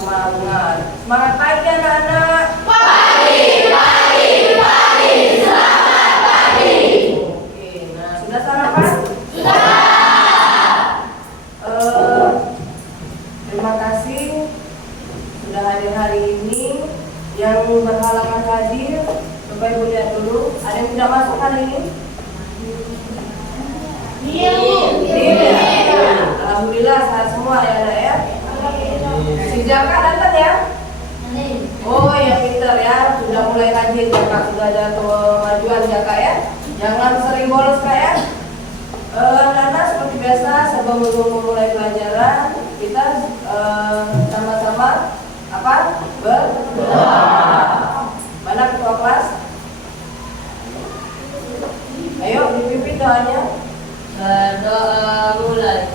semangat. Semangat pagi anak-anak. Pagi, pagi, pagi, selamat pagi. Oke, nah sudah sarapan? Sudah. Terima kasih sudah hadir hari ini. Yang berhalangan hadir, coba ibu lihat dulu. Ada yang tidak masuk hari ini? Iya, Bu. Iya. Alhamdulillah sehat semua ya anak ya. Si Jaka datang ya? Oh ya pintar ya, sudah mulai rajin Jaka, sudah ada kemajuan Jaka ya. Jangan sering bolos Kak ya. Anak-anak seperti biasa sebelum memulai pelajaran kita sama-sama berdoa. Mana ketua kelas? Ayo dipimpin doanya. Berdoa mulai.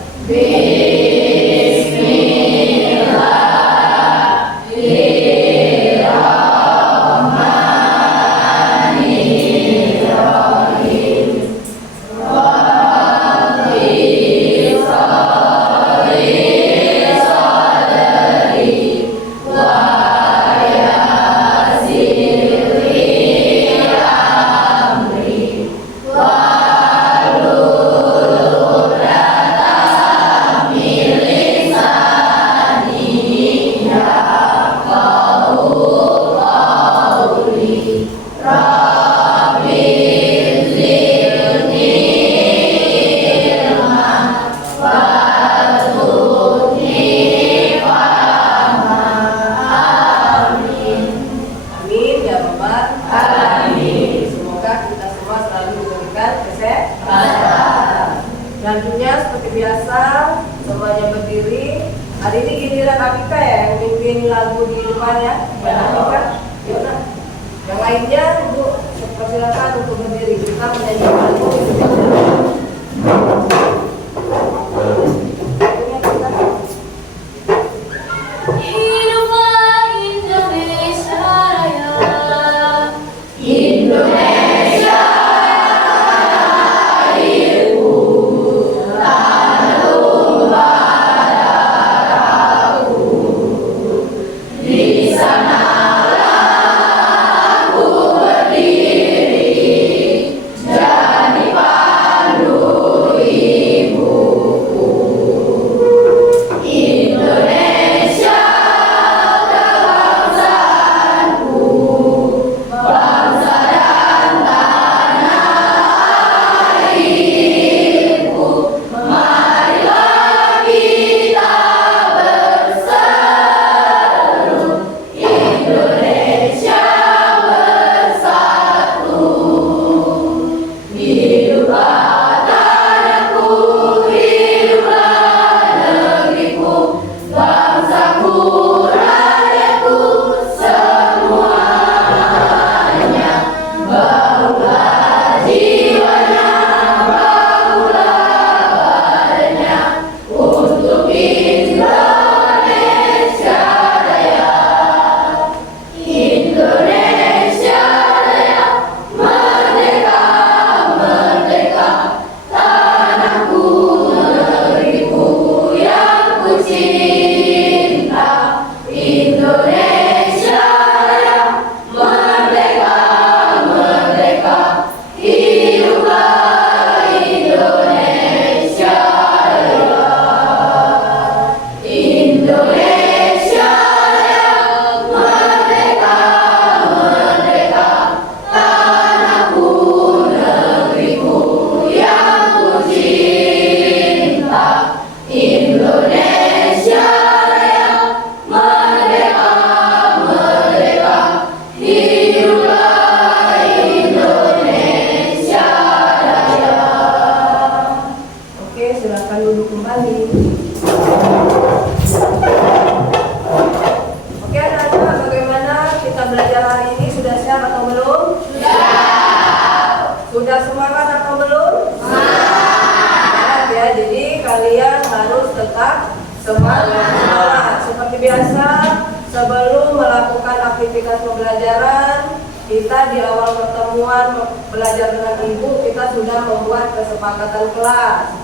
Selanjutnya seperti biasa semuanya berdiri. Hari ini giliran Akika ya yang mimpin lagu di depan ya. Akika, yuk nak. Yang lainnya ibu persilakan untuk berdiri. Kita menyanyi lagu. Hiduplah Indonesia Raya. Indonesia. Sudah semangat atau belum? Semangat ya, jadi kalian harus tetap semangat. Seperti biasa, sebelum melakukan aktivitas pembelajaran, kita di awal pertemuan belajar dengan ibu, kita sudah membuat kesepakatan kelas.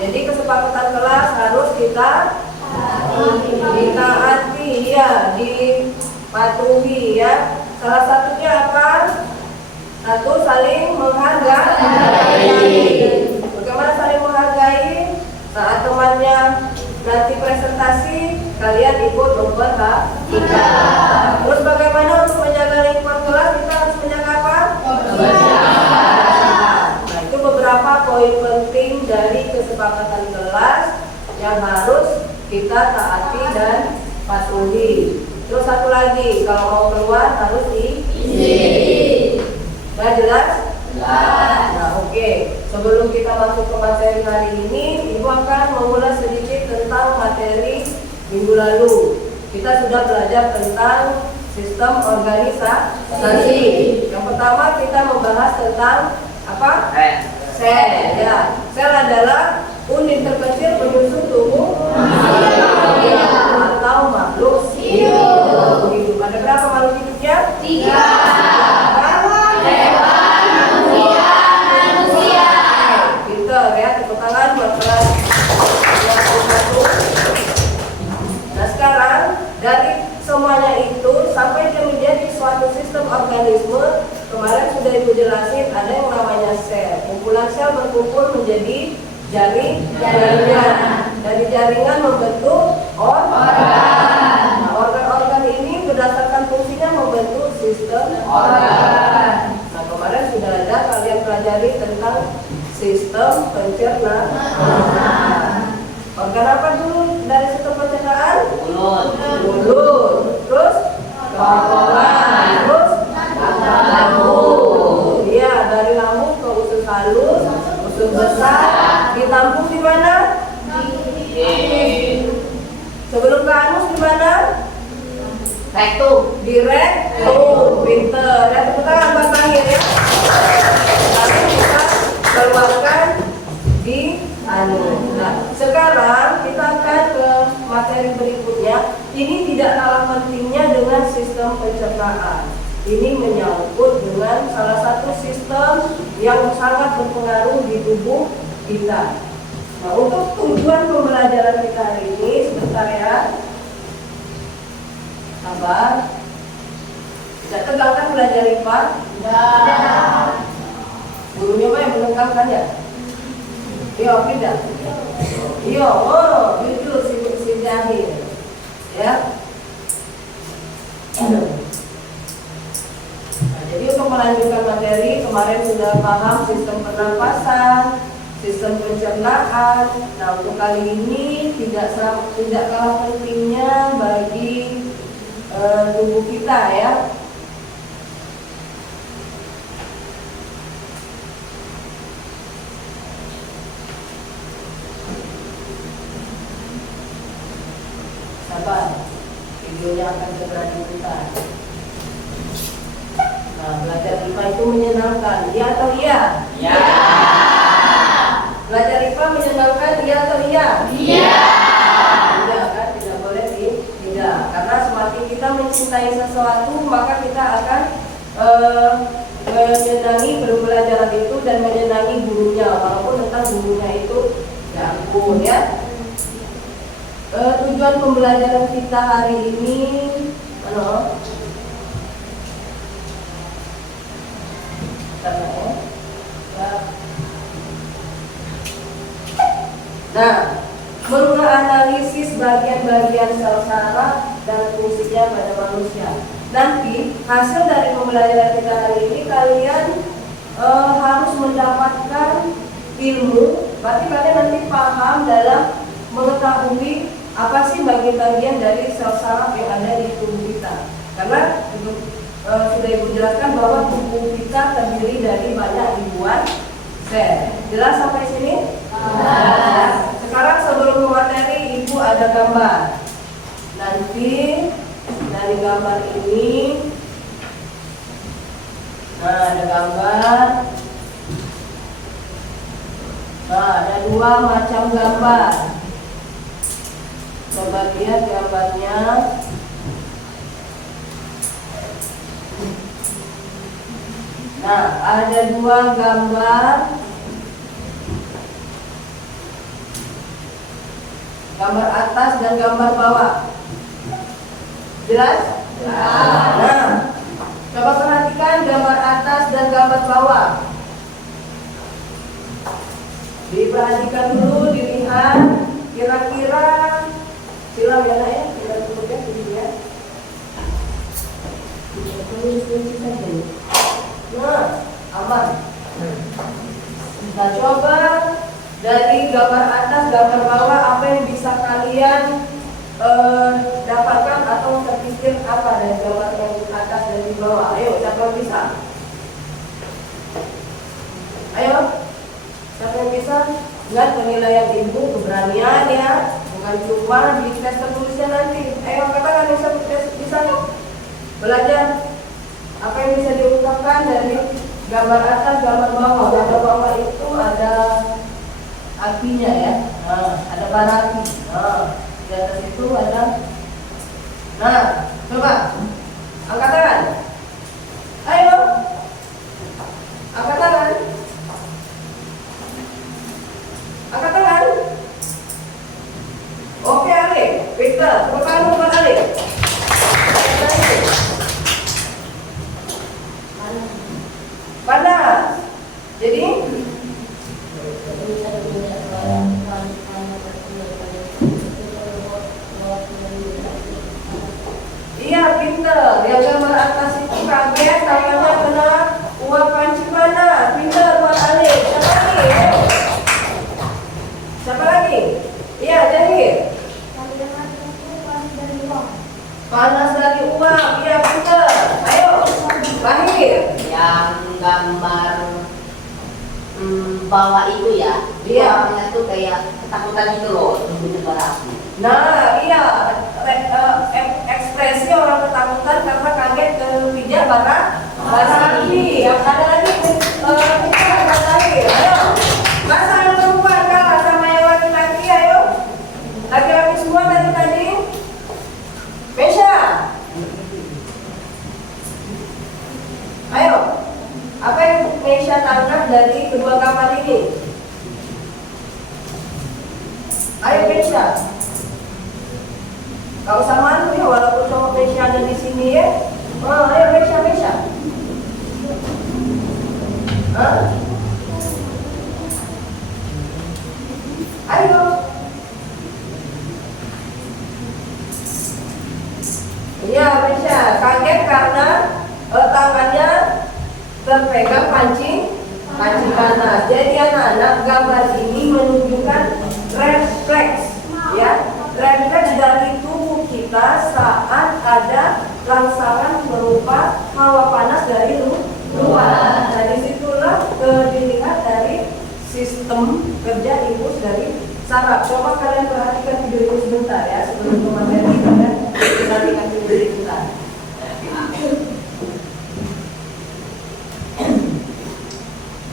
Jadi kesepakatan kelas harus kita ditaati, ya dipatuhi ya. Salah satunya apa? Satu, saling menghargai. Bagaimana saling menghargai? Saat temannya nanti presentasi, kalian ikut memperhatikan. Terus bagaimana untuk menjaga lingkungan kelas? Kita harus menjaga apa? Nah, itu beberapa poin penting dari kesepakatan kelas yang harus kita taati dan patuhi. Terus satu lagi, kalau mau keluar harus diizin. Sudah jelas? Nah, oke. Sebelum kita masuk ke materi hari ini, Ibu akan mengulas sedikit tentang materi minggu lalu. Kita sudah belajar tentang sistem organisasi. Yang pertama kita membahas tentang apa? Sel. Ya, sel adalah unit terkecil penyusun tubuh manusia atau makhluk hidup. Ada berapa makhluk hidupnya? 3. Nah sekarang dari semuanya itu sampai dia menjadi suatu sistem organisme, kemarin sudah Ibu jelasin ada yang namanya sel. Kumpulan sel berkumpul menjadi jaringan. Dari jaringan membentuk organ. Nah, organ-organ ini berdasarkan fungsinya membentuk sistem organ. Nah kemarin sudah ada kalian pelajari tentang sistem pencernaan. Organ apa dulu dari sistem pencernaan? Mulut. Terus kerongkongan. Terus lambung. Iya, dari lambung ke usus halus, usus besar, ditampung di mana? Sebelum ke anus di mana? Rektum. Di rektum. Pinter. Ya, tepuk tangan buat terakhir ya. Lalu kita keluarkan di anus. Nah, sekarang kita akan ke materi berikutnya. Ini tidak kalah pentingnya dengan sistem pencernaan. Ini menyangkut dengan salah satu sistem yang sangat berpengaruh di tubuh kita. Nah, untuk tujuan pembelajaran kita hari ini, sebentar ya. Sabar. Tidak tegang kan belajar IPA? Tidak. Gurunya mah yang menegangkan ya? Iya, tidak. Iya, oh, jujur si jahil. Ya. Nah, jadi untuk melanjutkan materi, kemarin sudah paham sistem pernapasan, sistem pencernaan. Nah, untuk kali ini tidak kalah pentingnya bagi tubuh kita ya. Sabar, videonya akan segera diputar. Nah, belajar IPA itu menyenangkan, iya atau iya? Iya. Belajar IPA menyenangkan, iya atau iya? Iya. Tidak kan, tidak boleh tidak. Karena semakin kita mencintai sesuatu, maka kita akan menyenangi pembelajaran itu dan menyenangi gurunya, walaupun tentang gurunya itu ya ampun ya. Tujuan pembelajaran kita hari ini nah, menganalisis bagian-bagian sel saraf dan fungsinya pada manusia. Nanti hasil dari pembelajaran kita hari ini kalian harus mendapatkan ilmu. Berarti kalian nanti paham dalam mengetahui apa sih bagian-bagian dari sel saraf yang ada di tubuh kita. Karena sudah Ibu jelaskan bahwa tubuh kita terdiri dari banyak ribuan sel. Jelas sampai sini? Nah, sekarang sebelum ke materi, Ibu ada gambar. Nanti dari gambar ini, nah ada gambar. Nah, ada dua macam gambar. Coba lihat gambarnya. Nah, ada dua gambar. Gambar atas dan gambar bawah. Jelas? Nah, coba perhatikan gambar atas dan gambar bawah. Diperhatikan dulu, dilihat kira-kira silam ya nak ya, kita tutup ya dulu ya. Nah, aman. Kita coba dari gambar atas, gambar bawah, apa yang bisa kalian dapatkan atau terpikir apa dari gambar yang di atas dan di bawah? Ayo, siapa yang bisa? Ayo, siapa yang bisa? Lihat penilaian ibu, keberanian ya, bukan cuma di tes tertulisnya nanti. Ayo, katakan yang bisa belajar apa yang bisa diungkapkan dari gambar atas, gambar bawah. Gambar bawah itu ada apinya ya, ada bara api. Di atas itu ada. Nah, coba angkat tangan. Ayo, angkat tangan. Angkat tangan. Oke, Ali, Victor, tepuk tangan buat Ali. Panas. Jadi iya, pinter. Yang gambar atas itu kaget, tangannya kena uap panci panas. Pinter buat Ali. Siapa lagi? Ayo. Siapa lagi? Iya, Jahir. Panas dari uap. Iya, pinter. Ayo, Bahir. Yang gambar bawah itu ya, Iya. warnanya tuh kayak ketakutan gitu loh, nungguin bara api. Nah, iya, ekspresi orang ketakutan karena kaget kepijar bara api. Yang ada lagi, kita ada lagi. Ayo, masa anak perempuan kalah sama yang laki-laki, ayo. Laki-laki semua tadi. Mesya. Ayo, apa yang Mesya tangkap dari kedua gambar ini? Ayo Mesya. Gak usah malu ya, walaupun sama Mesya ada di sini ya. Ayo Mesya. Ayo. Iya Mesya, kaget karena tangannya terpegang panci panas. Jadi anak-anak, gambar ini menunjukkan refleks ya, refleks dari tubuh kita saat ada rangsangan berupa hawa panas dari luar. Nah, disitulah dilihat dari sistem kerja impuls dari saraf. Coba kalian perhatikan video ini sebentar ya, sebelum ke materi kalian perhatikan video ini sebentar.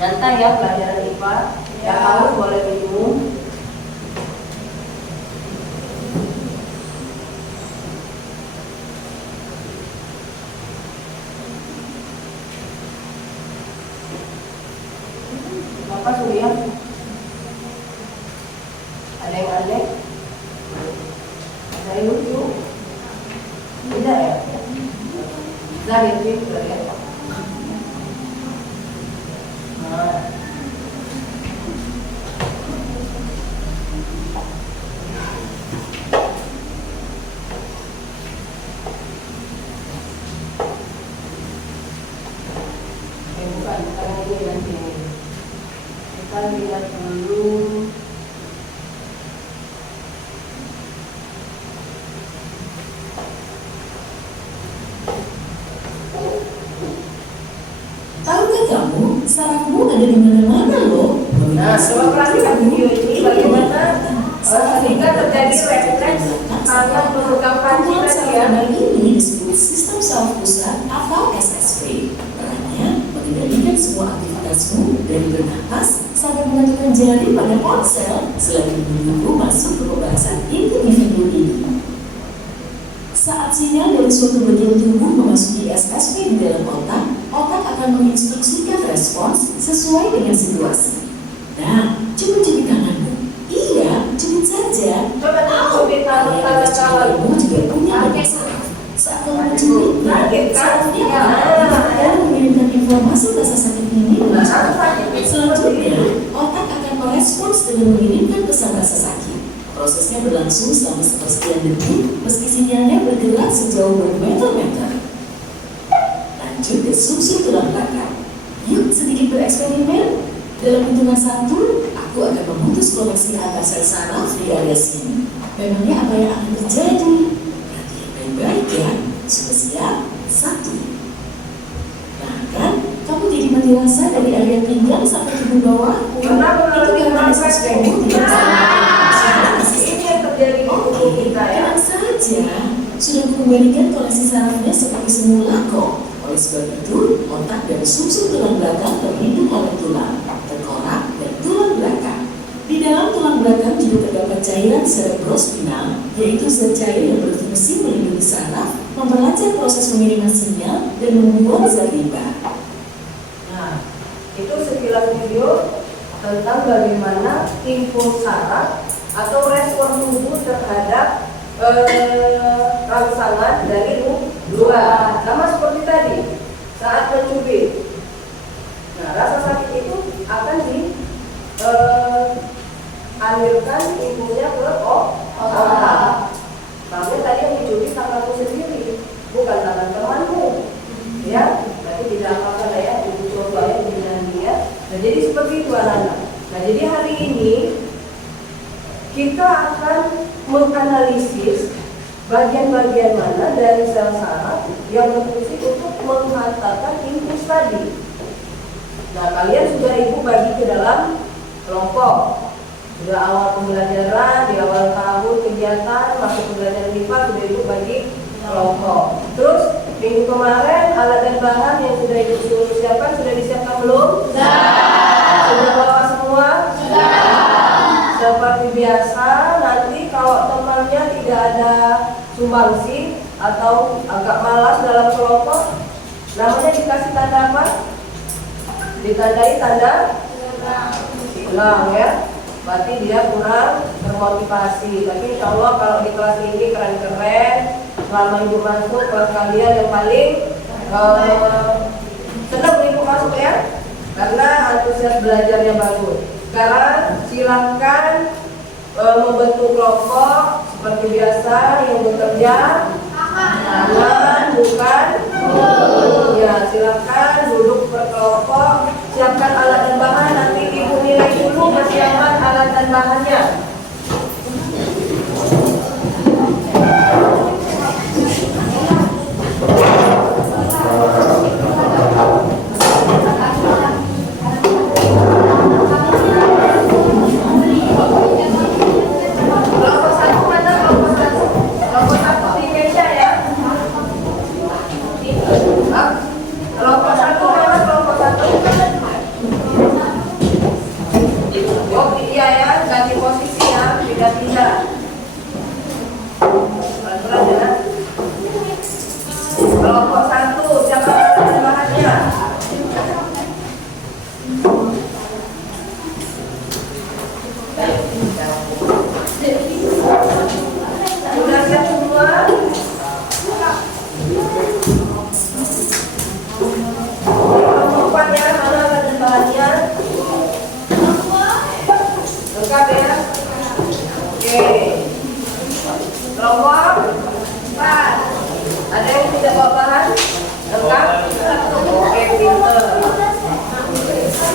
Santai ya pelajaran IPA. Yang tahu boleh minum. Bapak Surya, ada yang aneh? Ada yang lucu? Tidak ya? Zahir pinter ya? Bukan ini nanti. Kita lihat dulu. Tahukah kamu, sarafmu ada di mana-mana loh. Nah, coba perhatikan video ini bagaimana sehingga terjadi refleks karena memegang panci tadi ya. Ini disebut sistem saraf pusat atau SSP. Perannya mengendalikan semua aktivitasmu dari bernapas sampai menentukan jari pada ponsel selagi menunggu masuk ke pembahasan individu ini. Saat sinyal dari suatu bagian tubuh memasuki SSP di dalam otak, otak akan menginstruksikan respons sesuai dengan situasi. Nah, cubit tanganmu. Iya, cubit saja. Coba cubit tangan tanganmu juga punya banyak saraf. kan? Dan mengirimkan informasi rasa sakit ini Rasa sakit itu selanjutnya, otak akan merespons dengan mengirimkan pesan rasa sakit. Prosesnya berlangsung selama sepersekian detik, meski sinyalnya bergerak sejauh bermeter-meter. Lanjut ke sumsum tulang belakang. Yuk sedikit bereksperimen. Dalam hitungan 1, aku akan memutus koneksi antar sel saraf di area sini. Memangnya apa yang akan terjadi? Perhatikan baik-baik ya. Sudah siap? 1. Nah kan, kamu jadi mati rasa dari area pinggang sampai tubuh bawah. Kenapa Itu karena nafas SS kayak kamu tidak bisa. Ini yang terjadi di tubuh kita ya. Tenang saja, sudah kembalikan koneksi sarafnya seperti semula kok. Oleh sebab itu, otak dan sumsum tulang belakang terlindung oleh tulang, tengkorak, dan tulang belakang. Di dalam tulang belakang juga terdapat cairan cerebrospinal, yaitu zat cair yang berfungsi melindungi saraf, memperlancar proses pengiriman sinyal, dan membuat zat limbah. Nah, itu sekilas video tentang bagaimana impuls saraf atau respon tubuh terhadap rangsangan dari luar. Sama seperti tadi saat mencubit. Nah, rasa sakit itu akan dialirkan impulsnya ke otak. Makanya tadi yang dicubit tanganmu sendiri, bukan tangan temanmu. Ya, berarti tidak apa-apa ya, ibu coba ya nanti ya. Nah, jadi seperti itu anak-anak. Nah, jadi hari ini kita akan menganalisis bagian-bagian mana dari sel saraf yang berfungsi untuk menghantarkan impuls tadi. Nah, kalian sudah ibu bagi ke dalam kelompok. Sudah awal pembelajaran, di awal tahun kegiatan, masuk pembelajaran IPA sudah ibu bagi kelompok. Terus minggu kemarin alat dan bahan yang sudah ibu suruh siapkan sudah disiapkan belum? Sudah bawa semua? Seperti biasa, nanti kalau temannya tidak ada sumbangsi atau agak malas dalam kelompok, namanya dikasih tanda apa? Ditandai tanda hilang ya. Berarti dia kurang termotivasi. Tapi insya Allah kalau di kelas ini keren-keren, selama ibu masuk kelas kalian yang paling senang ibu masuk ya, karena antusias belajarnya bagus. Sekarang silakan membentuk kelompok seperti biasa. Yang bekerja tangan bukan ya, silakan duduk berkelompok, siapkan alat dan bahan. Nanti ibu nilai dulu kesiapan alat dan bahannya. Kelompok satu mana? Kelompok satu. Kelompok satu di meja ya. Kelompok satu mana? Kelompok satu. Oh iya ya, ganti posisi ya, pindah-pindah. Pelan-pelan ya. Kelompok satu, siapa yang bahannya? Sudah siap semua? Kelompoknya mana dan bahannya? Lengkap ya? Oke. Kelompok 4. Ada yang tidak bawa bahan? Lengkap? Oke, pinter.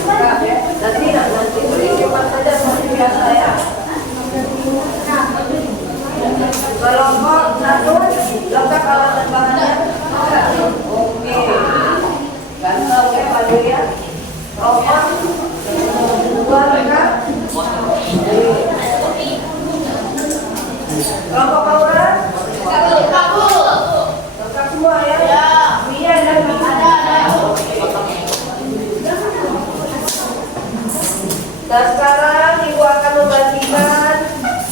Lengkap ya? Nanti beri simpan saja seperti biasa ya. Kelompok 1 lengkap alat dan bahannya? Oke. Ganteng ya Pak Julia. Kelompok 2 lengkap? Kelompok Laura? Lengkap semua ya? Iya dan ada. Nah sekarang ibu akan membagikan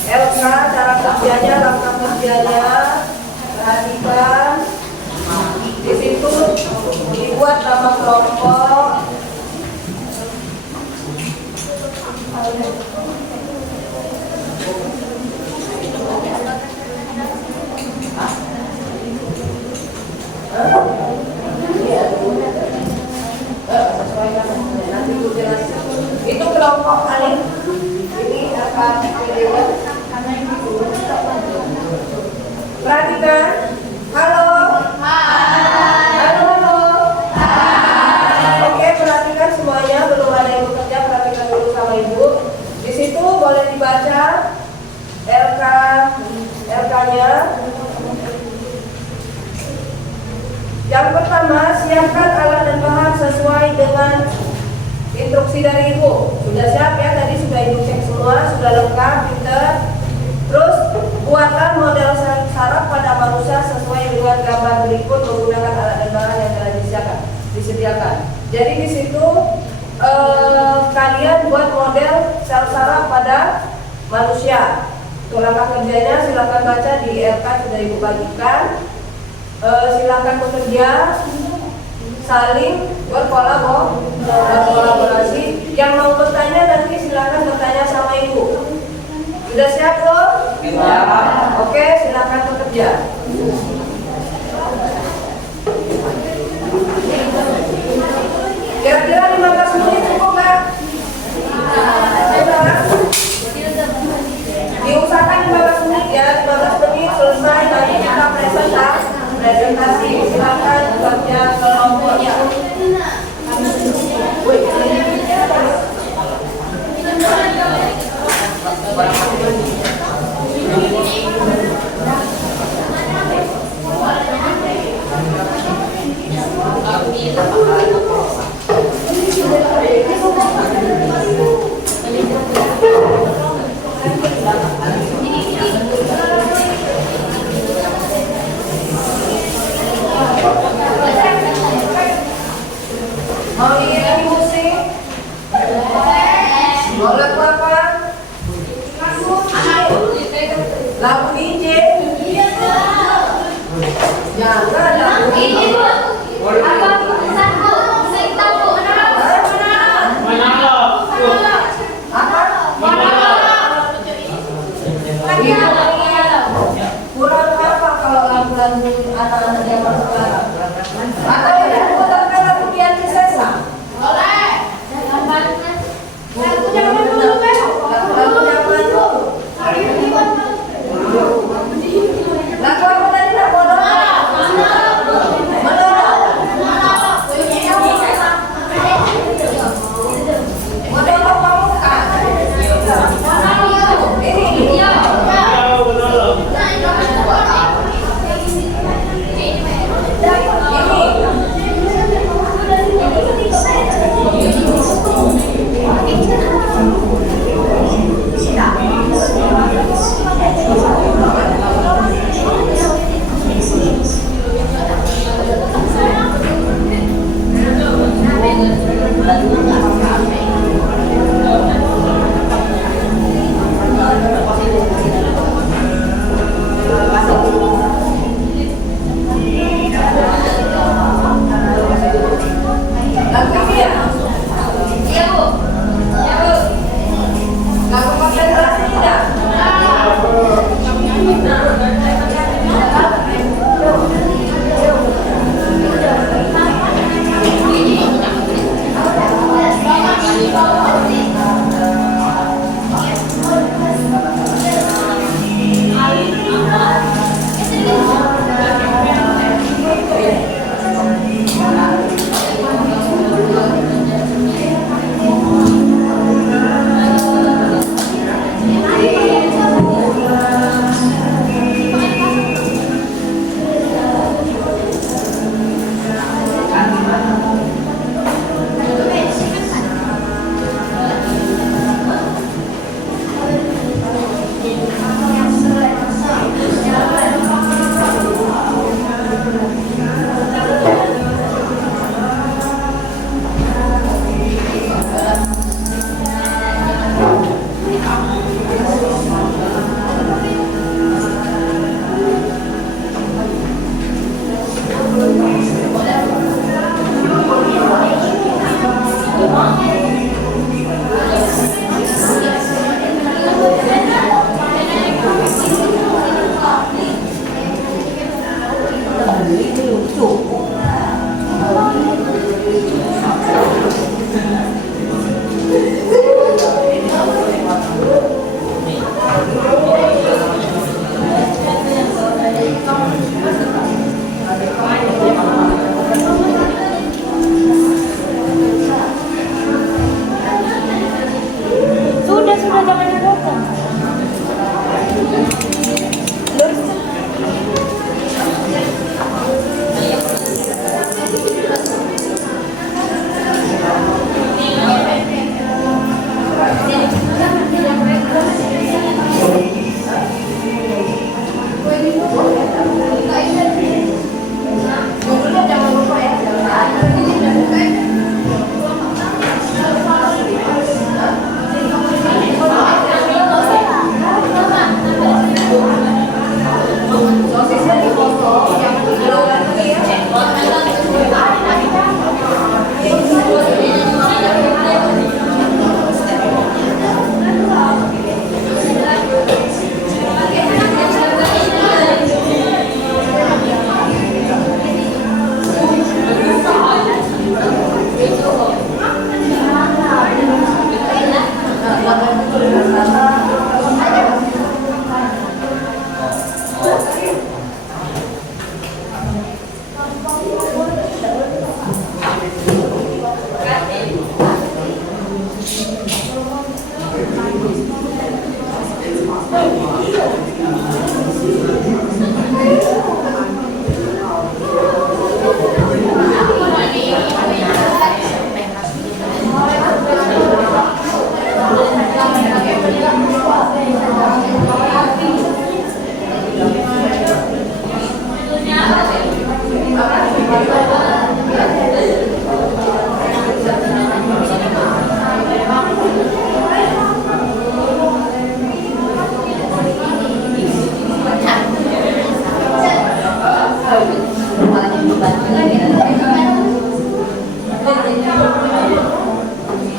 LK cara kerjanya, langkah kerjanya. Perhatikan di situ dibuat nama kelompok. Hah? Yang pertama, siapkan alat dan bahan sesuai dengan instruksi dari ibu. Sudah siap ya? Tadi sudah ibu cek semua, sudah lengkap, pinter. Terus buatlah model saraf pada manusia sesuai dengan gambar berikut menggunakan alat dan bahan yang telah disediakan. Jadi di situ kalian buat model sel saraf pada manusia. Untuk langkah kerjanya silakan baca di RK sudah ibu bagikan. Silakan bekerja, saling berkolaborasi. Yang mau bertanya nanti silakan bertanya sama ibu. Sudah siap loh? Oke, silakan bekerja. Kira-kira 15 menit cukup nggak? Diusahakan 15 menit ya, 15 menit selesai. Nanti kita presentasi. Silakan bekerja kelompoknya. Mau diiringi musik? Mau lagu apa? Lagu DJ? Jangan lagu DJ. Kurang apa kalau lagu-lagu anak-anak zaman sekarang? Atau yang putarkan lagu Dian Piscesa? Lagu zaman dulu. Lagu apa tadi nak bodoh?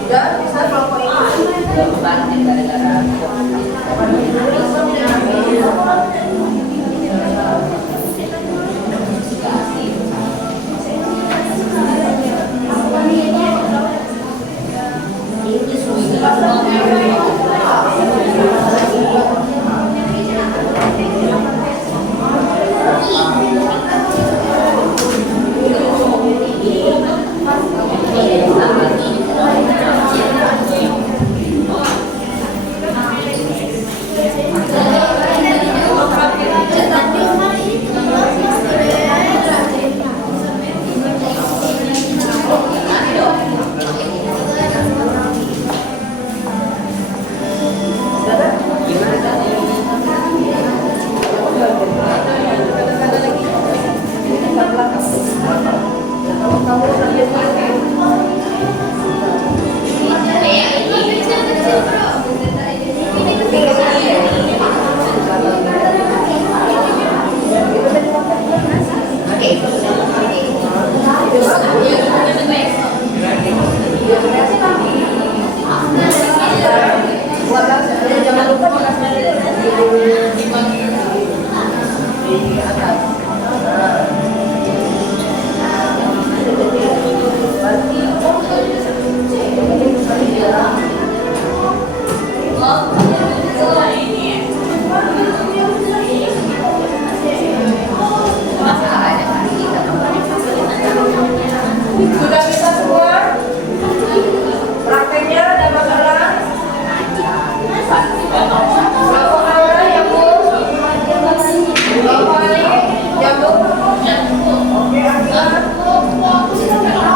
Dan bisa kelompok ini jangan lupa di atas. Sudah bisa semua? Prakteknya ada masalah? Berapa hari ya Bu? Berapa hari? Ya Bu? Oke, Akila. Kalau Akila berapa?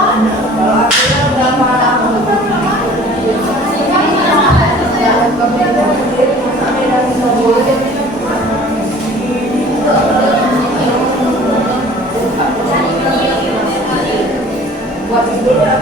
Buat ibunya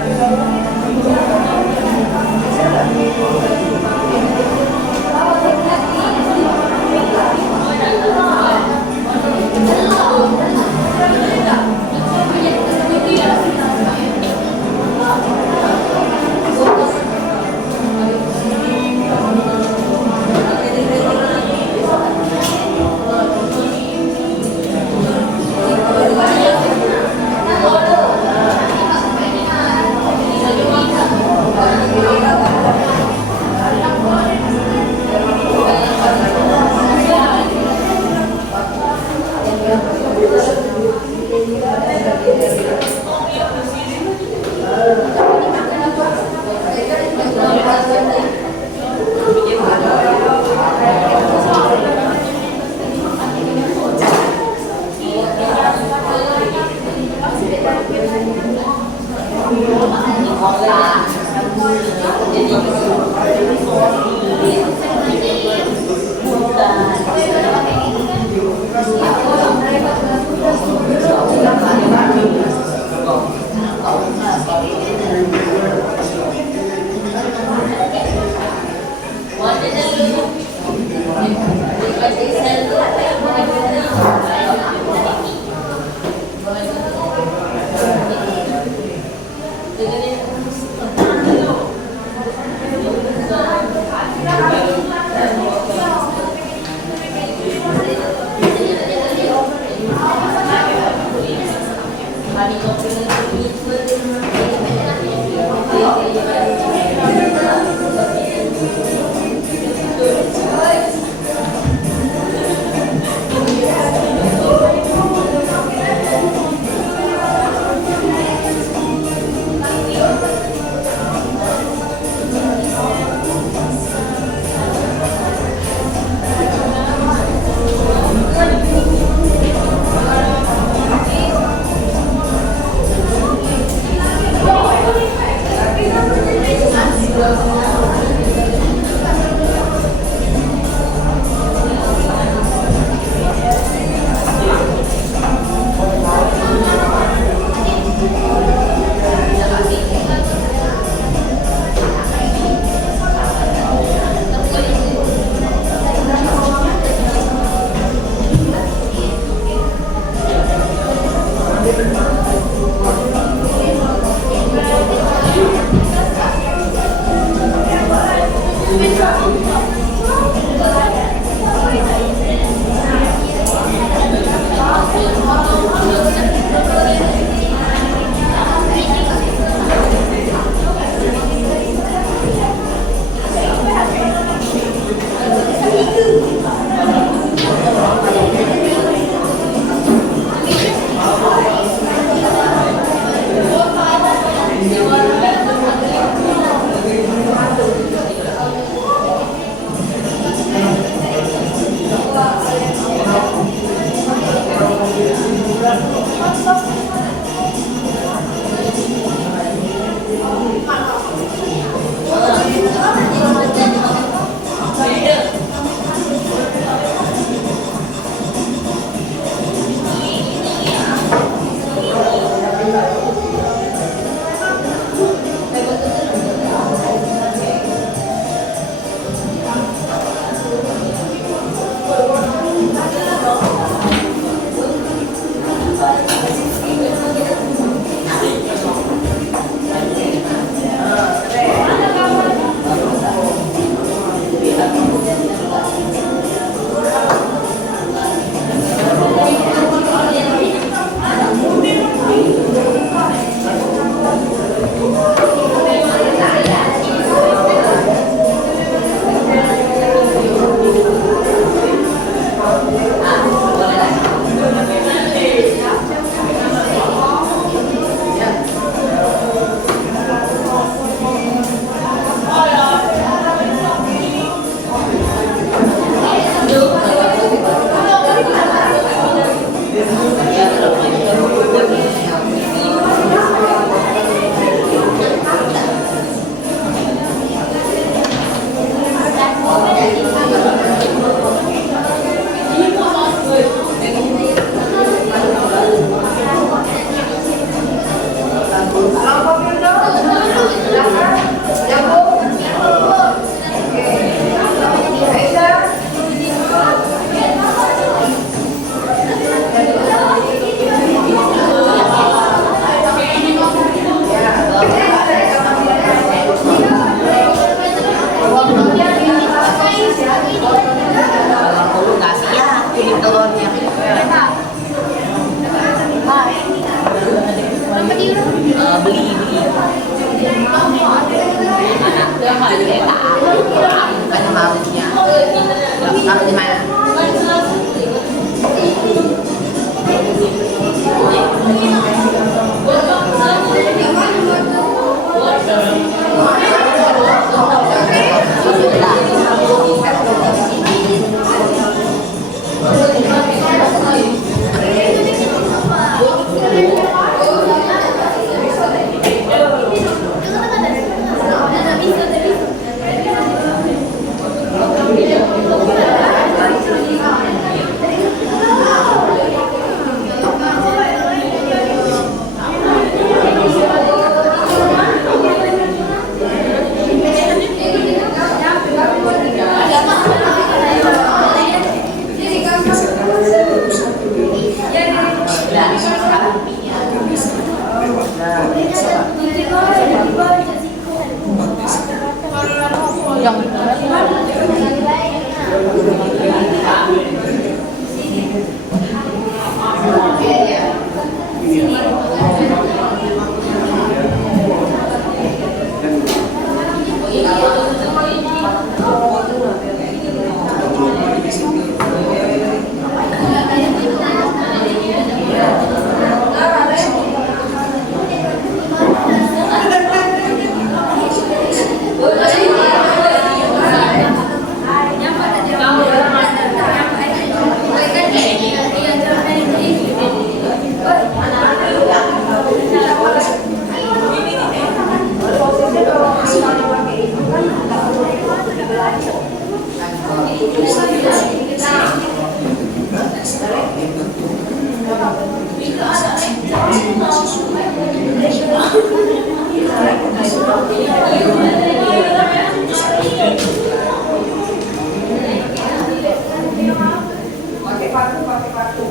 Pakai paku.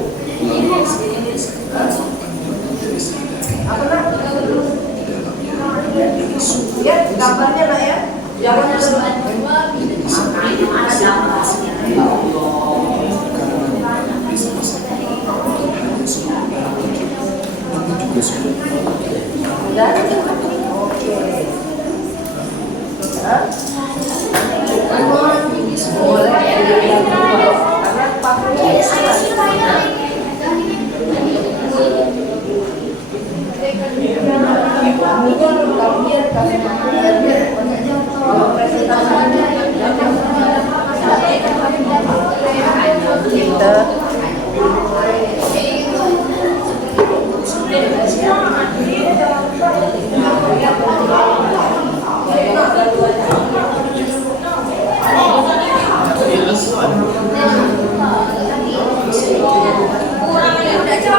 Jangan ada udah? Oke. Hah? Boleh karena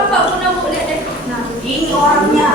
pakunya Ini orangnya.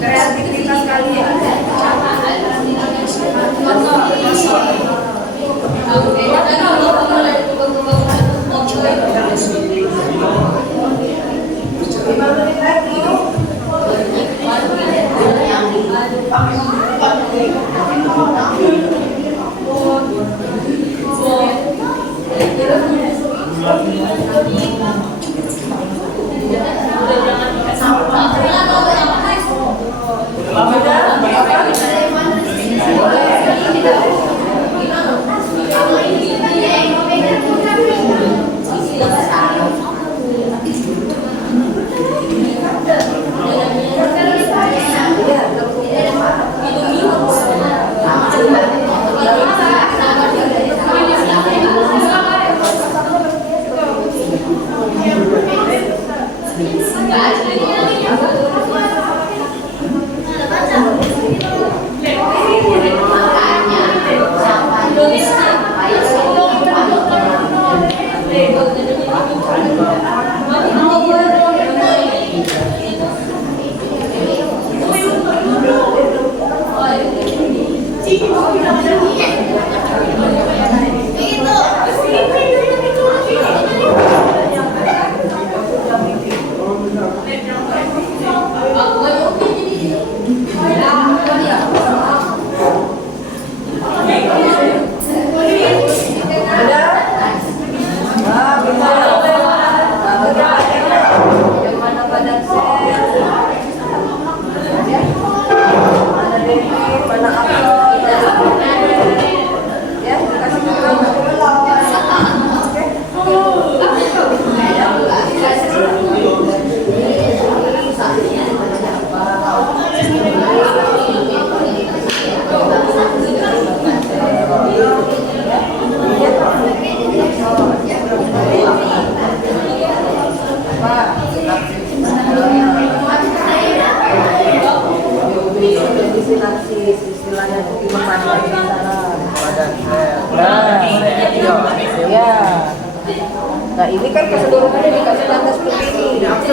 kreativitas kalian. Istilahnya itu gimana di sana? Ya. Nah ini kan keseluruhannya dikasih tanda seperti ini. So,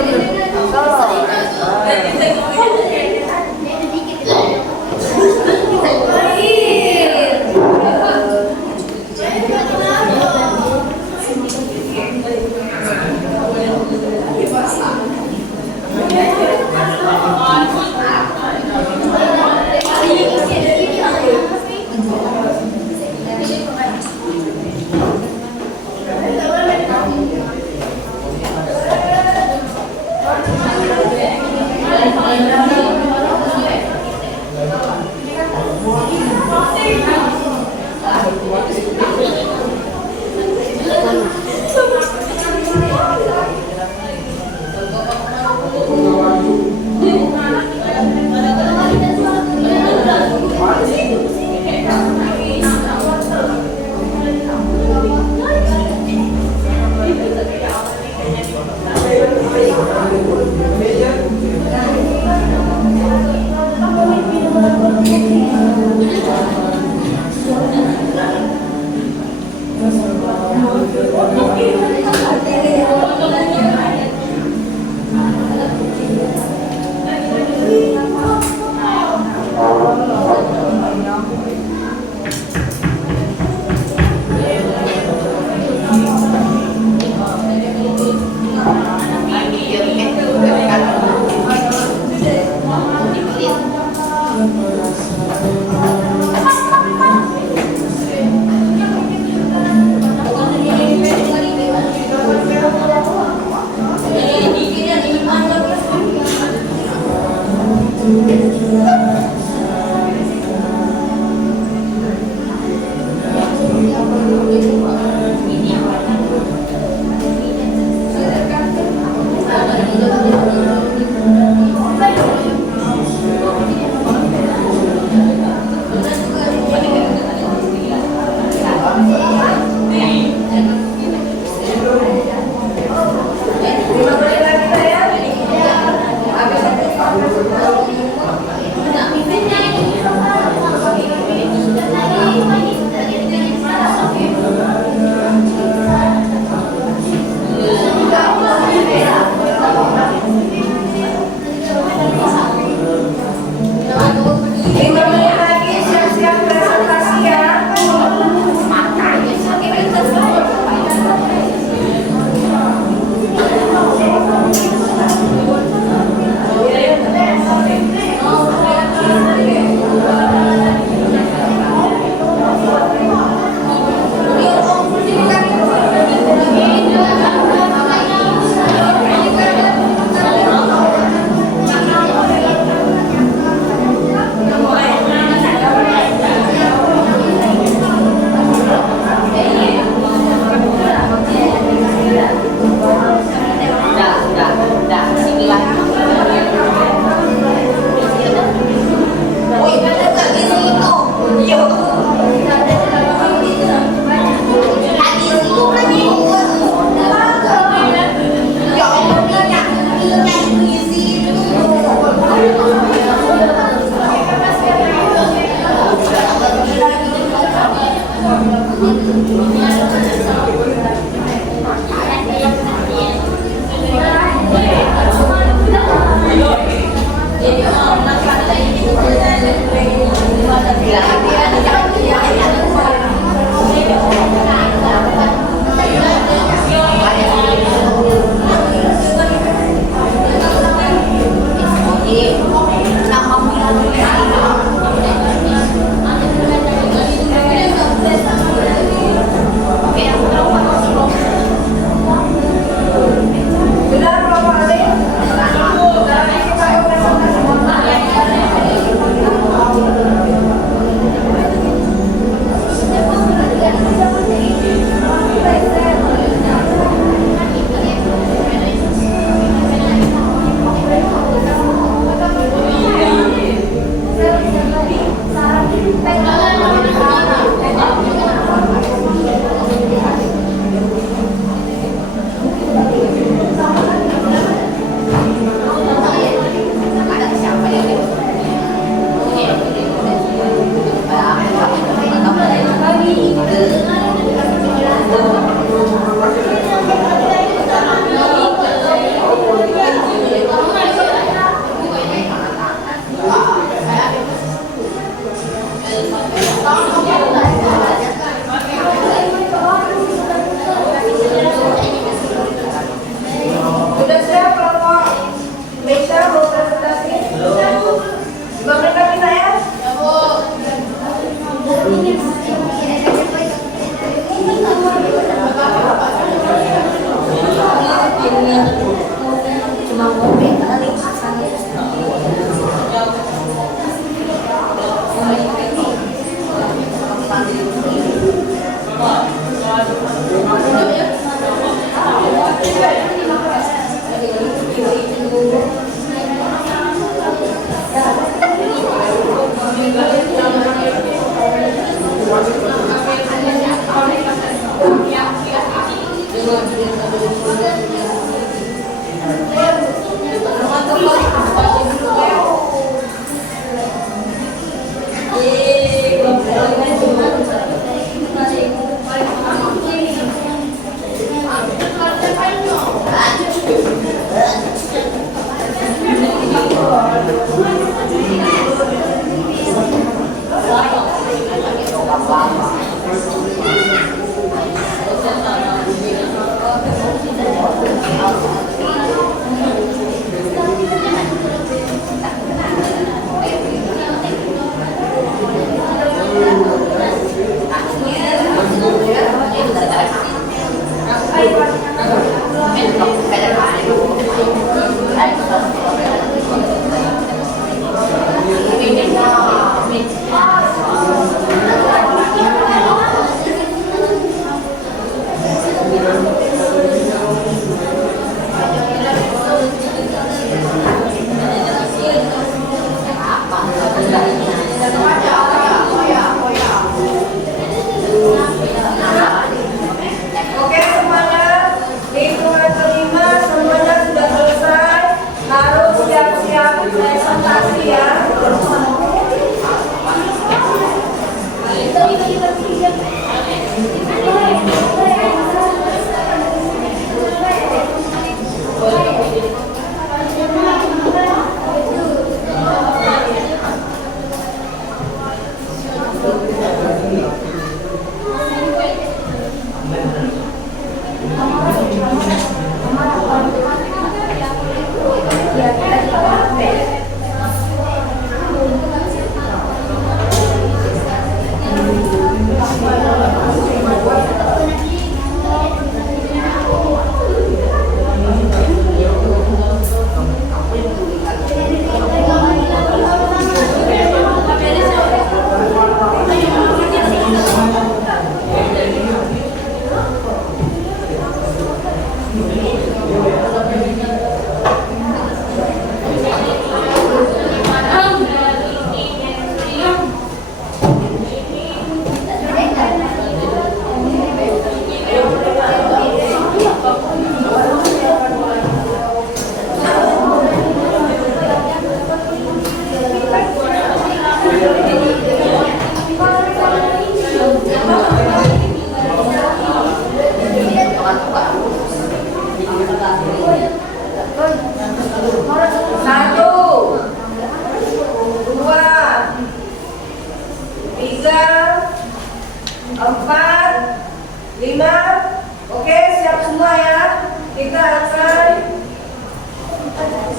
semua ya. Kita akan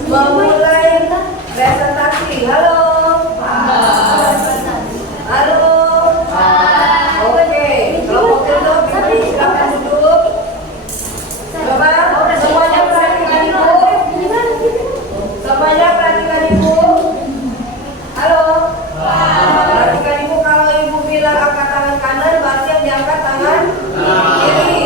memulai presentasi. Halo. Halo. Oke, kelompok dulu, silakan duduk. Coba semuanya perhatikan ibu. Semuanya perhatikan ibu. Halo. Perhatikan ibu, kalau ibu bilang angkat tangan kanan, berarti yang diangkat tangan kiri.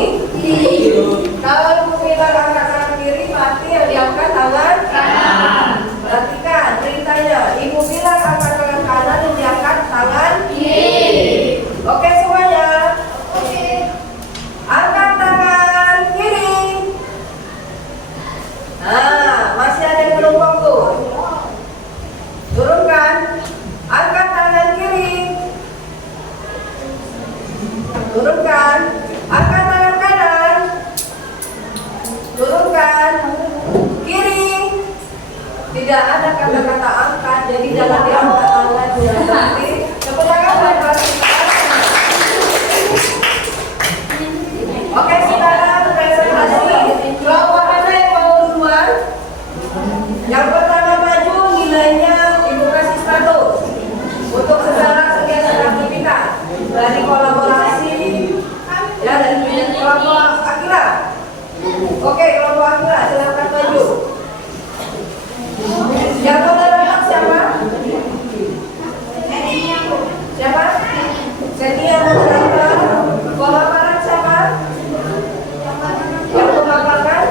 Kalau ibu bilang angkat tangan kiri, berarti yang diangkat tangan kanan. Perhatikan perintahnya. Ibu bilang angkat tangan kanan, yang diangkat tangan kiri. Oke semuanya. Angkat tangan kiri. Nah, masih ada yang belum fokus. Turunkan. Angkat tangan kiri. Turunkan. Angkat tangan kanan. Turunkan. Kiri. Tidak ada kata-kata angkat, jadi jangan diangkat tangan nanti. Kemudian oke, sekarang presentasi. Kelompok mana yang mau duluan? Yang pertama maju, nilainya ibu kasih 100 untuk sejarah kegiatan aktivitas dari kolaborasi ya, dari kelompok Akila. Oke, kelompok Akila silakan maju. Yang menerangkan siapa? Siapa? Seni yang menerangkan. Kolaborasi siapa? Yang memaparkan?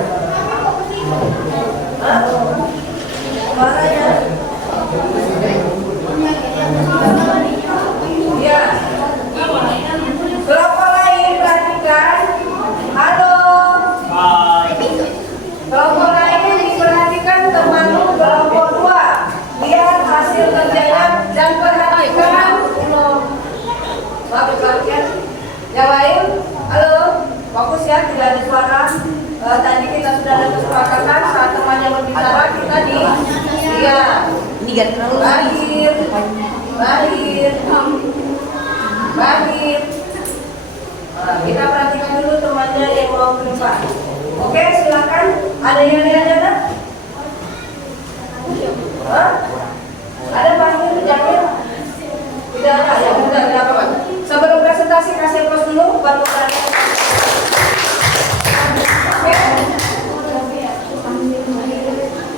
Hah? Mana ya? Ya. Kelompok lain perhatikan. Halo. Kelompok lain diperhatikan temanmu kelompok 2. Lihat hasil kerjanya dan perhatikan. Maaf ya. Yang lain, halo. Fokus ya, tidak ada suara. Tadi kita sudah ada kesepakatan saat temannya berbicara kita Ini terlalu Bahir. Kita perhatikan dulu temannya yang mau ke depan. Oke, silakan. Ada yang lihat? Hah? Ada Bahir, Jamil? Tidak ada, ya sudah, tidak apa-apa. Sebelum presentasi kasih pos dulu, baru berani. Oke.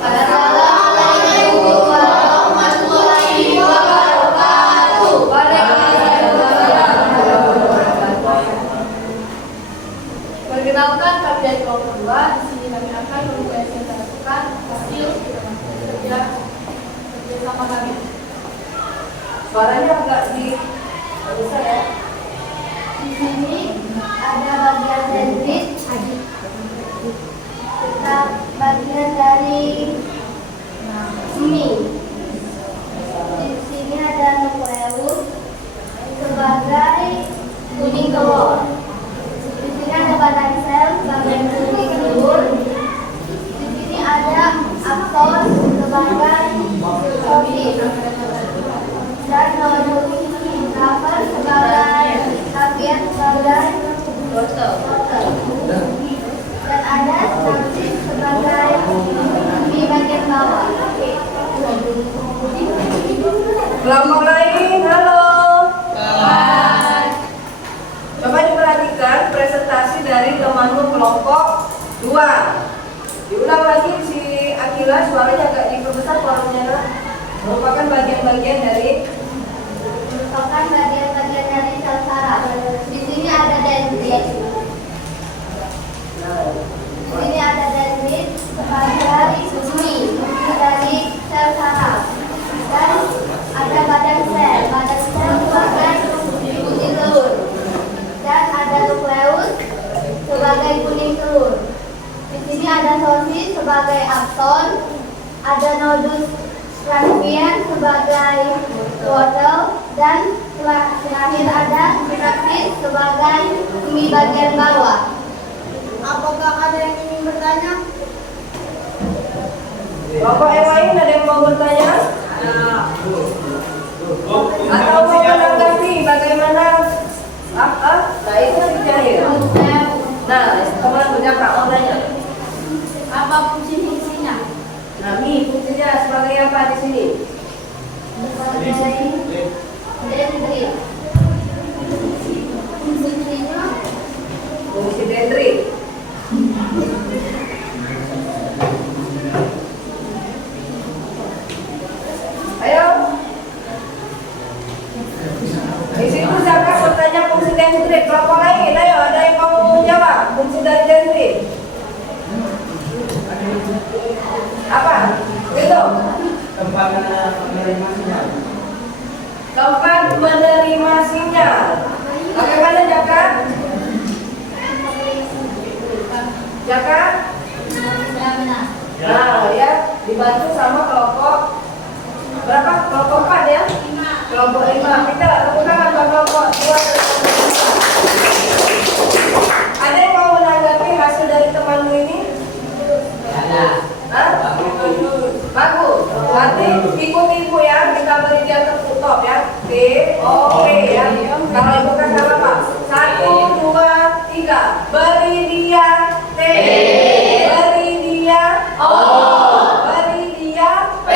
Assalamualaikum warahmatullahi wabarakatuh. Perkenalkan, kami dari kelompok 2. Di sini kami akan mempresentasikan hasil kerja sama kami. Suaranya agak bisa ya. Di sini ada bagian dendrit, serta bagian dari mie. Di sini ada nukleus sebagai kuning telur. Di sini ada badan sel sebagai kuning telur. Di sini ada akson sebagai sosis dan nodus sebagai tapian sebagai wortel. Dan ada straksis sebagai di bagian bawah. Kelompok lain, halo. Coba diperhatikan presentasi dari temanmu kelompok 2. Diulang lagi si Akila, suaranya agak diperbesar suaranya. Merupakan bagian-bagian dari sel saraf. Di sini ada dendrit. Di sini ada dendrit sebagai mie dari sel saraf. Dan ada badan sel sebagai kuning telur. Dan ada nukleus sebagai kuning telur. Di sini ada sosis sebagai akson, ada nodus rangkaian sebagai wortel, dan terakhir ada straksis sebagai mie bagian bawah. Apakah ada yang ingin bertanya? kelompok yang lain ada yang mau bertanya? Atau mau menanggapi bagaimana? Nah itu dijahit. Nah Teman berjangka orangnya. Apa fungsinya? Nah, Mi fungsinya sebagai apa di sini? Dendrit. Fungsi dendrit. Ayo. Di situ siapa bertanya fungsi dendrit? Kelompok lain, ayo ada yang mau jawab fungsi dari dendrit? Apa? Itu. Tempat menerima sinyal. Tempat menerima sinyal. Bagaimana Jaka? Jaka? Nah, ya dibantu sama kelompok berapa? Kelompok 4 ya? Kelompok 5. Kita tepuk tangan buat kelompok 2. Ada yang mau menanggapi hasil dari temanmu ini? Ada. Hah? Bagus. Nanti ikuti ibu ya. Kita beri dia tepuk top ya. T O P ya. Kalau ibu kan salah Pak. 1, 2, 3. Beri dia T. Beri dia O. Beri dia P.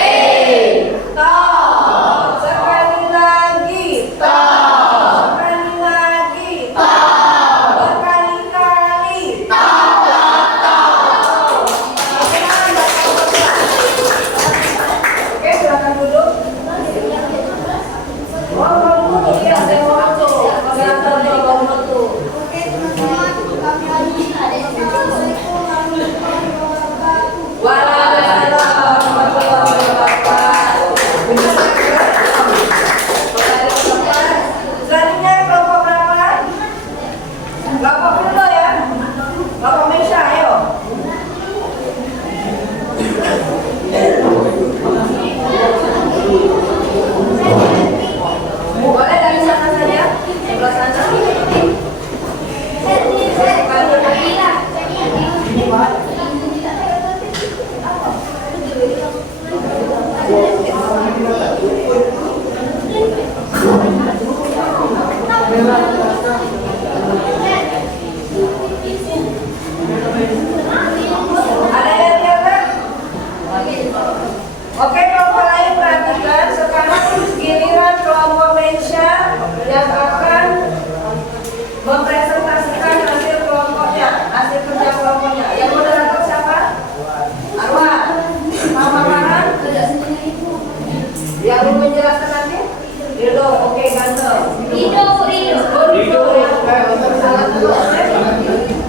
Top. Sekali lagi. Top. Sekali lagi. Top. Berkali-kali. Oke, silakan duduk. Oh, mau duduk ya, saya mau duduk. Moderatornya mau duduk. Oke teman-teman, kami lagi ada yang Assalamualaikum warahmatullahi wabarakatuh. Waalaikumsalam warahmatullahi wabarakatuh. Selanjutnya kelompok berapa? Kelompok dulu ya. Kelompok Mesya, ayo. Boleh dari sana saja, sebelah sana. Ada yang lihat? Oke, kelompok lain perhatikan. Sekarang giliran kelompok Mesya yang akan mempresentasikan hasil kelompoknya, hasil kerja kelompoknya. Yang moderator siapa? Arwah. Mama Farhan? Yang mau menjelaskan nanti? Rido, oke, ganteng. Rido. Oh, Rido ya. Salah dulu.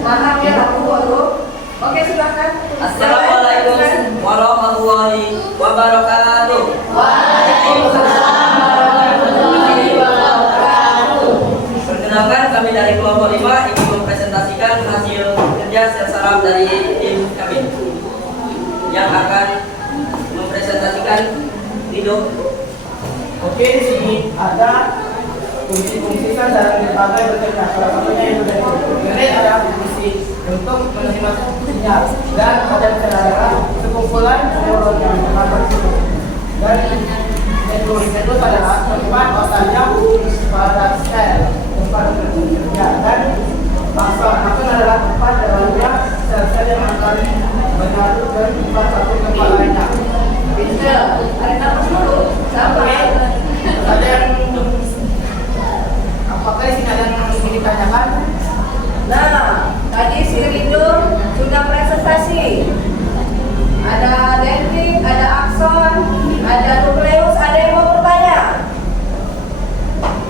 Maaf ya, aku bodoh. Oke, silakan. Assalamualaikum warahmatullahi wabarakatuh. Waalaikumsalam warahmatullahi wabarakatuh. Perkenalkan, kami dari kelompok 5 ingin mempresentasikan hasil kerja sersaram dari tim kami yang akan mempresentasikan Rido. Oke, di sini ada fungsi-fungsi dalam berbagai bekerja. Salah satunya itu dari Kemudian ada fungsi untuk menerima sinyal dan ada adalah sekumpulan neuron yang terdapat di situ. Dan itu adalah tempat asalnya pada sel tempat bekerja dan masa adalah tempat dalamnya sel-sel yang akan menyatu dari tempat satu ke tempat lainnya. Pinter. Ada nama dulu. Siapa? Ada yang apakah sih ada yang ingin ditanyakan? Nah, tadi si Rido sudah presentasi. Ada dendrit, ada akson, ada nukleus, ada yang mau bertanya?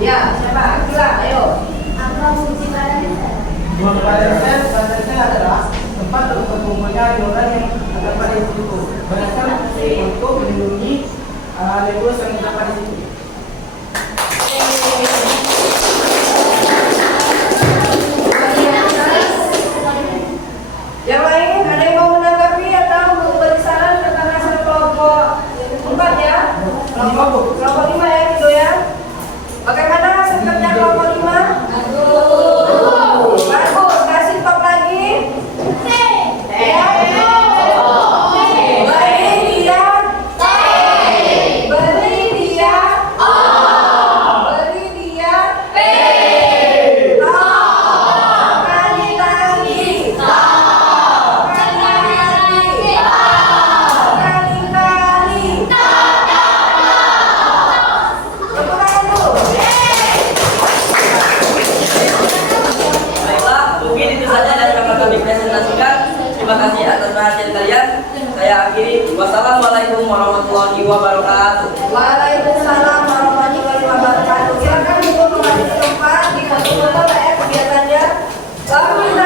Ya, siapa? Akila, ayo. Apa fungsi badan sel? Badan sel adalah tempat berkumpulnya neuron yang terdapat di situ. Badan sel fungsi untuk melindungi nukleus yang terdapat di situ. Yang lain ada yang mau menanggapi atau memberi saran tentang hasil kelompok 4 ya? Kelompok 5 ya, Rido ya. Bagaimana hasil kerja kelompok 5? Bagus, kasih top lagi. Ya. Beri dia. Beri dia. kami presentasikan. Terima kasih atas perhatian kalian. Saya akhiri. Wassalamualaikum warahmatullahi wabarakatuh. Waalaikumsalam warahmatullahi wabarakatuh. Silakan ibu kembali ke tempat, dikasih foto ya kegiatannya. Lalu kita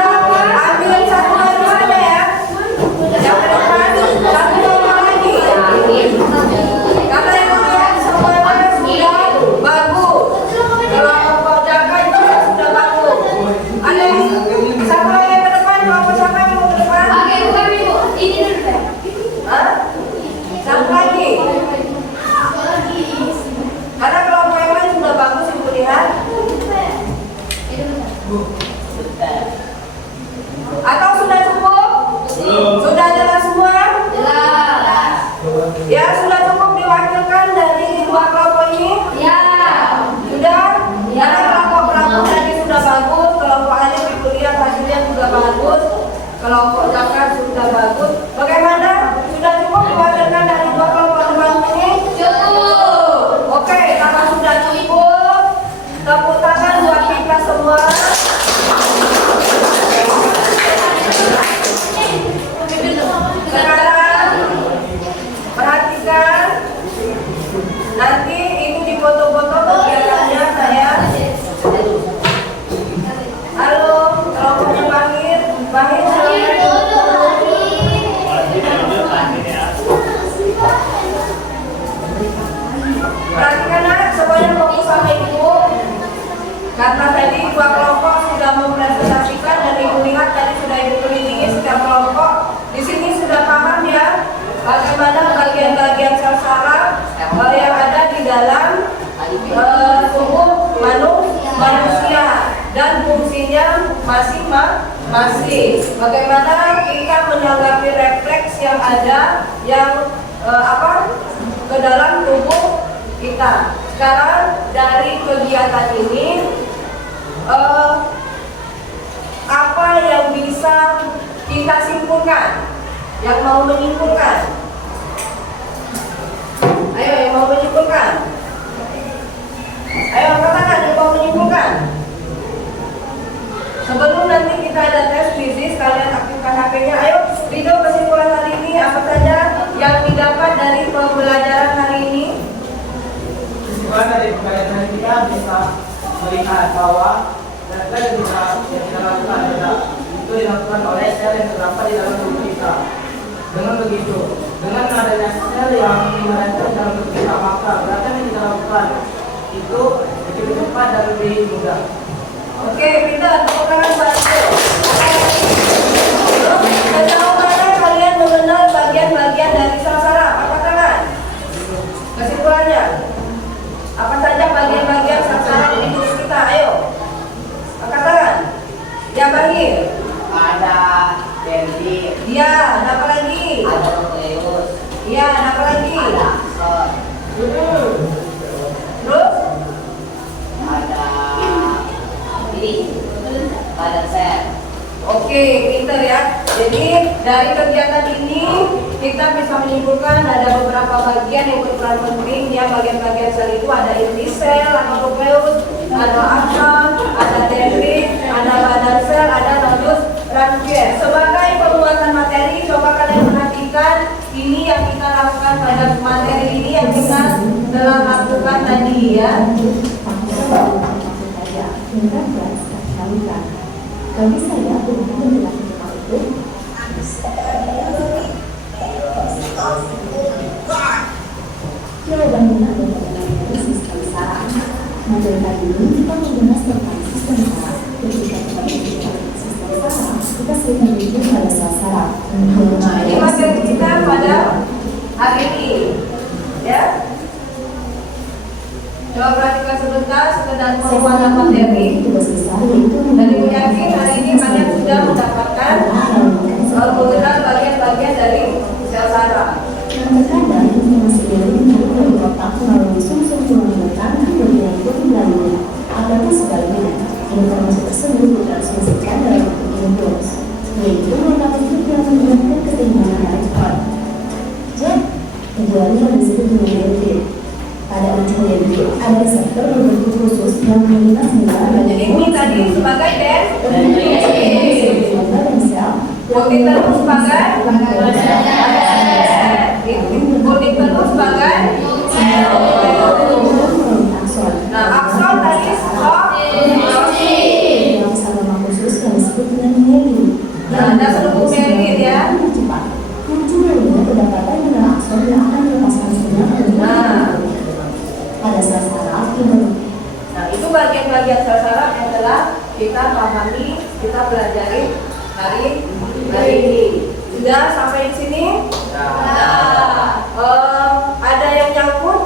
ambil satu lagi aja ya. Yang ke depan satu orang lagi. Karena yang lihat semuanya sudah bagus. Kelompok Jaka itu sudah bagus. Ada siapa lagi yang ke depan? Kelompok siapa yang mau ke depan? Oke, bukan ibu. Ini dulu. Hah? Satu lagi. Karena kelompok yang lain sudah bagus ibu lihat. Atau sudah cukup? Sudah jelas semua? Jelas. Ya sudah cukup diwakilkan dari dua kelompok ini? Ya. Sudah? Karena kelompok tadi sudah bagus, kelompok Alif ibu lihat hasilnya juga bagus, kelompok Zakar sudah bagus. Bagaimana? Sudah cukup diwakilkan dari dua kelompok teman ini? Cukup. Oke, karena sudah cukup, tepuk tangan buat kita semua. Sekarang perhatikan, nanti itu dipoto-foto kegiatannya saya. Halo, kelompoknya Bahir, perhatikan anak semuanya fokus sama ibu. Karena tadi dua kelompok sudah mempresentasikan dan ibu lihat tadi sudah ibu kelilingi setiap kelompok. Di sini sudah paham ya bagaimana bagian-bagian sel saraf yang ada di dalam tubuh manusia dan fungsinya masing-masing. Bagaimana kita menanggapi refleks yang ada yang ke dalam tubuh kita. Sekarang dari kegiatan ini apa yang bisa kita simpulkan? Yang mau menyimpulkan? Ayo yang mau menyimpulkan. Ayo katakan yang mau menyimpulkan. Sebelum nanti kita ada tes fisis, kalian aktifkan HP-nya. Ayo, Rido, kesimpulan hari ini apa saja yang didapat dari pembelajaran hari ini? Kesimpulan dari pembelajaran hari kita bisa melihat bahwa data yang kita lakukan itu dilakukan oleh sel yang terdapat di dalam tubuh kita. Dengan begitu, dengan adanya sel yang menempel dalam tubuh kita, maka data yang kita lakukan itu lebih cepat dan lebih mudah. Oke, Peter, tepuk tangan bantu. Sejauh mana kalian mengenal bagian-bagian dari sel saraf? Angkat tangan. Kesimpulannya, apa saja bagian-bagian sel saraf di tubuh kita? Ayo, angkat tangan. Ya, Bahir. Ada dendrit, Iya, ada apa lagi? ada nukleus, Iya, ada apa lagi? ada akson, Terus? ada ini, badan sel. Oke, pinter ya. Jadi dari kegiatan ini kita bisa menyimpulkan ada beberapa bagian yang berperan penting ya. Bagian-bagian sel itu ada inti sel, ada nukleus, ada akson, ada dendrit, ada badan sel, ada nodus rangkaian. Sebagai pembuatan materi, coba kalian perhatikan ini yang kita lakukan pada materi ini yang kita telah lakukan tadi ya. Kami saya berhubung dengan tema itu. Jawaban benar adalah sistem saraf. Materi kali ini kita membahas tentang sistem saraf. Ketika kita berbicara sistem saraf, kita sering merujuk pada sel saraf. Ini materi kita pada hari ini ya. Coba perhatikan sebentar sekedar penguatan materi. Dan ibu yakin hari ini kalian sudah mendapatkan mengenal bagian-bagian dari sel saraf. Terkadang informasi dari melalui otak melalui sumsum tulang belakang ke bagian tubuh lainnya. Ataupun sebaliknya, informasi tersebut ditransmisikan dalam bentuk impuls, yaitu merupakan yang menyebabkan keseimbangan respon. Jadi, keduanya yang disebut dengan dendrit. Pada unsur dendrit ada reseptor berbentuk khusus yang melintas di dalam Jadi ini tadi sebagai dendrit. Kuntik telur sebagai kuntik telur sebagai nah akson tadi Yang saluran khusus yang disebut dengan Mary. nah ada seluruh Mary ya. Kunci lainnya kedapatan dengan akson yang akan melepaskan sinyal Nah. pada sel saraf yang Nah, itu bagian-bagian sel saraf yang telah kita pahami, kita pelajari hari ini. Sudah sampai di sini? Nah, ada yang nyangkut?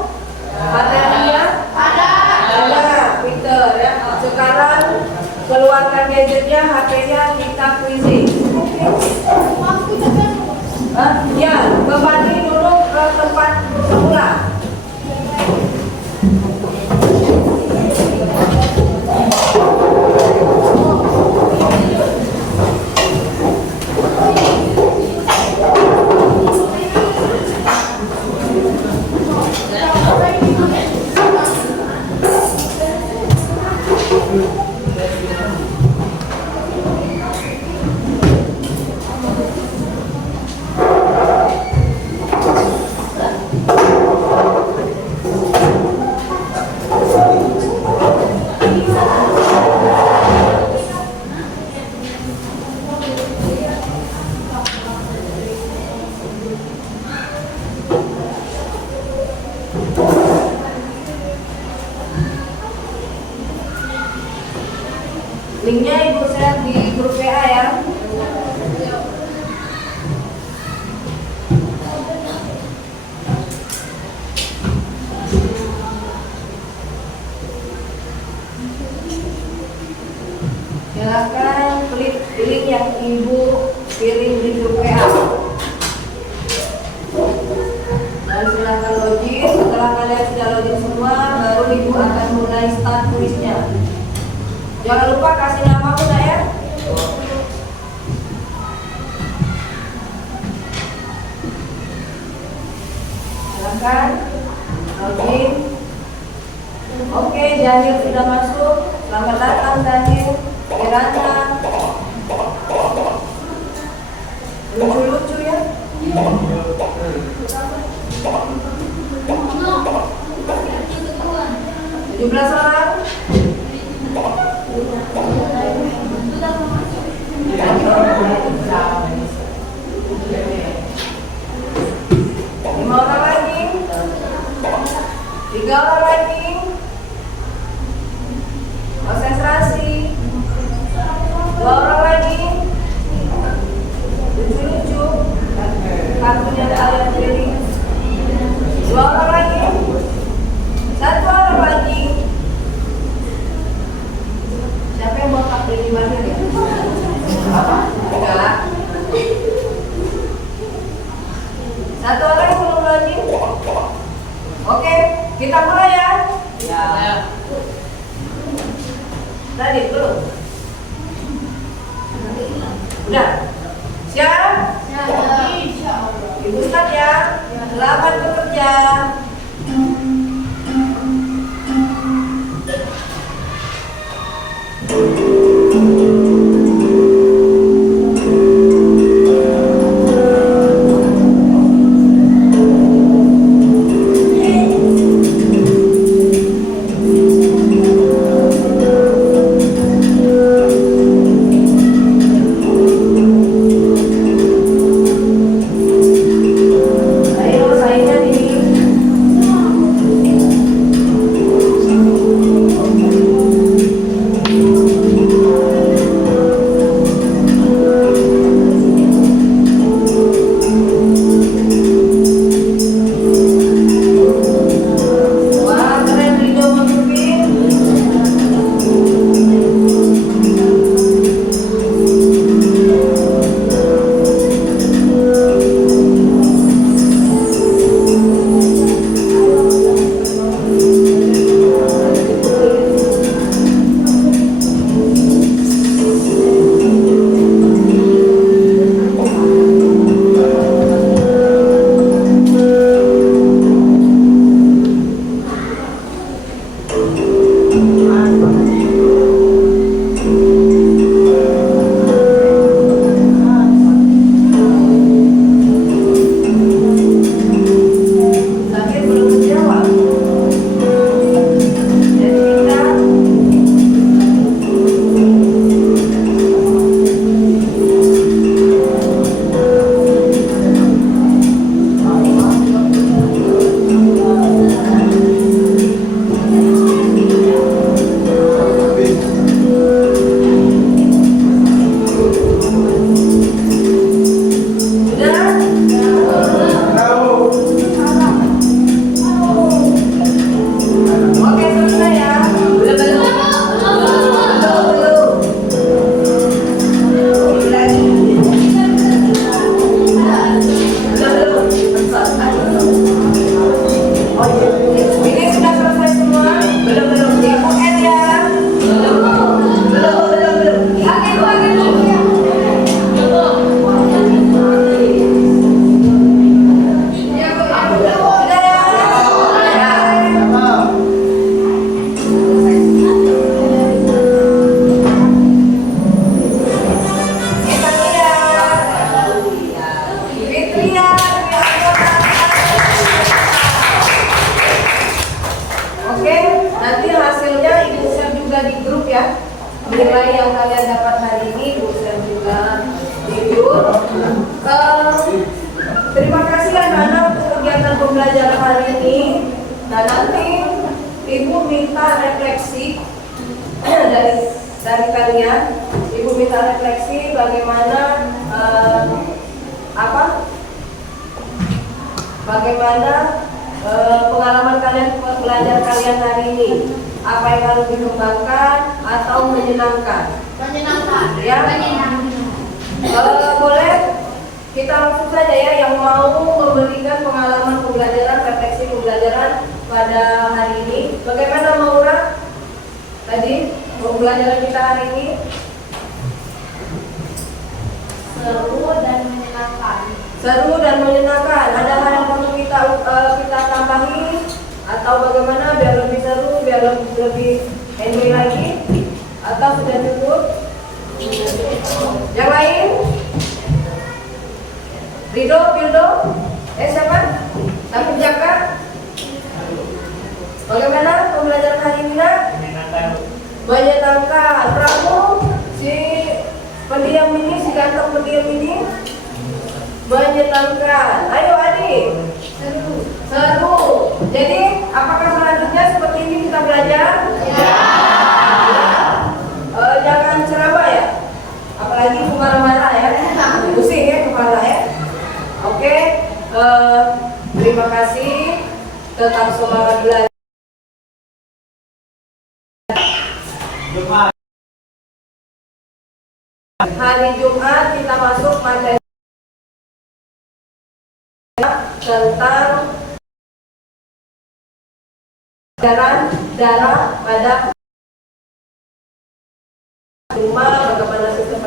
Materinya? Ada. Pinter ya. Sekarang keluarkan gadgetnya, HP-nya, kita quizzing. Ya, kembali dulu ke tempat semula. Linknya ibu share di grup WA ya. Silakan klik link yang ibu kirim di grup WA. Dan silakan login. Setelah kalian sudah login semua, baru ibu akan mulai start kuisnya. Jangan lupa kasih nama Bunda ya. Silakan login. Oke, Daniel sudah masuk. Selamat datang Daniel. Kirana. Lucu-lucu ya. 17 orang. Lima orang lagi, 3 orang lagi, konsentrasi, 2 orang lagi, lucu-lucu, kartunya kalian pilih, 2 orang lagi, 1 orang lagi. Siapa yang mau tak beli banyak ya? Apa? Enggak. 1 orang yang belum lagi. Oke, kita mulai ya. Ya. Tadi belum. Udah. Siap? Ibu start ya. Selamat bekerja. Ayo, saya di minta refleksi dari kalian. Ibu minta refleksi bagaimana pengalaman kalian belajar kalian hari ini. Apa yang harus dikembangkan atau menyenangkan? Menyenangkan. Ya. Boleh kita langsung saja ya yang mau memberikan pengalaman pembelajaran, refleksi pembelajaran pada hari ini. Bagaimana Maura? Tadi pembelajaran kita hari ini Seru dan menyenangkan. seru dan menyenangkan. Ada hal yang perlu kita tambahi atau bagaimana biar lebih seru, biar lebih enjoy lagi? Atau sudah cukup? Yang lain? Rido, Bildo, siapa? Tapi Jaka. Bagaimana pembelajaran hari ini nak? Menyenangkan. Pramu, si pendiam ini, si ganteng pendiam ini menyenangkan. Ayo adik. Seru. Jadi apakah selanjutnya seperti ini kita belajar? Ya. Jangan ceramah ya. Apalagi marah-marah ya. Pusing ya kepala ya. Oke. Terima kasih. Tetap semangat belajar. Hari Jumat kita masuk materi tentang darah pada rumah, bagaimana sistem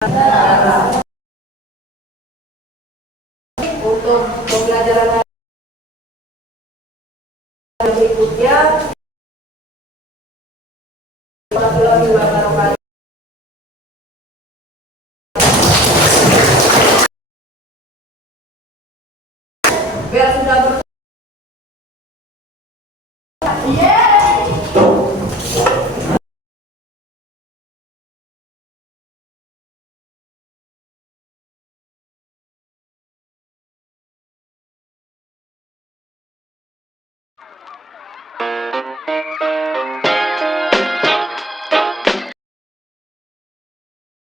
darah. Untuk pembelajaran berikutnya, warahmatullahi wabarakatuh.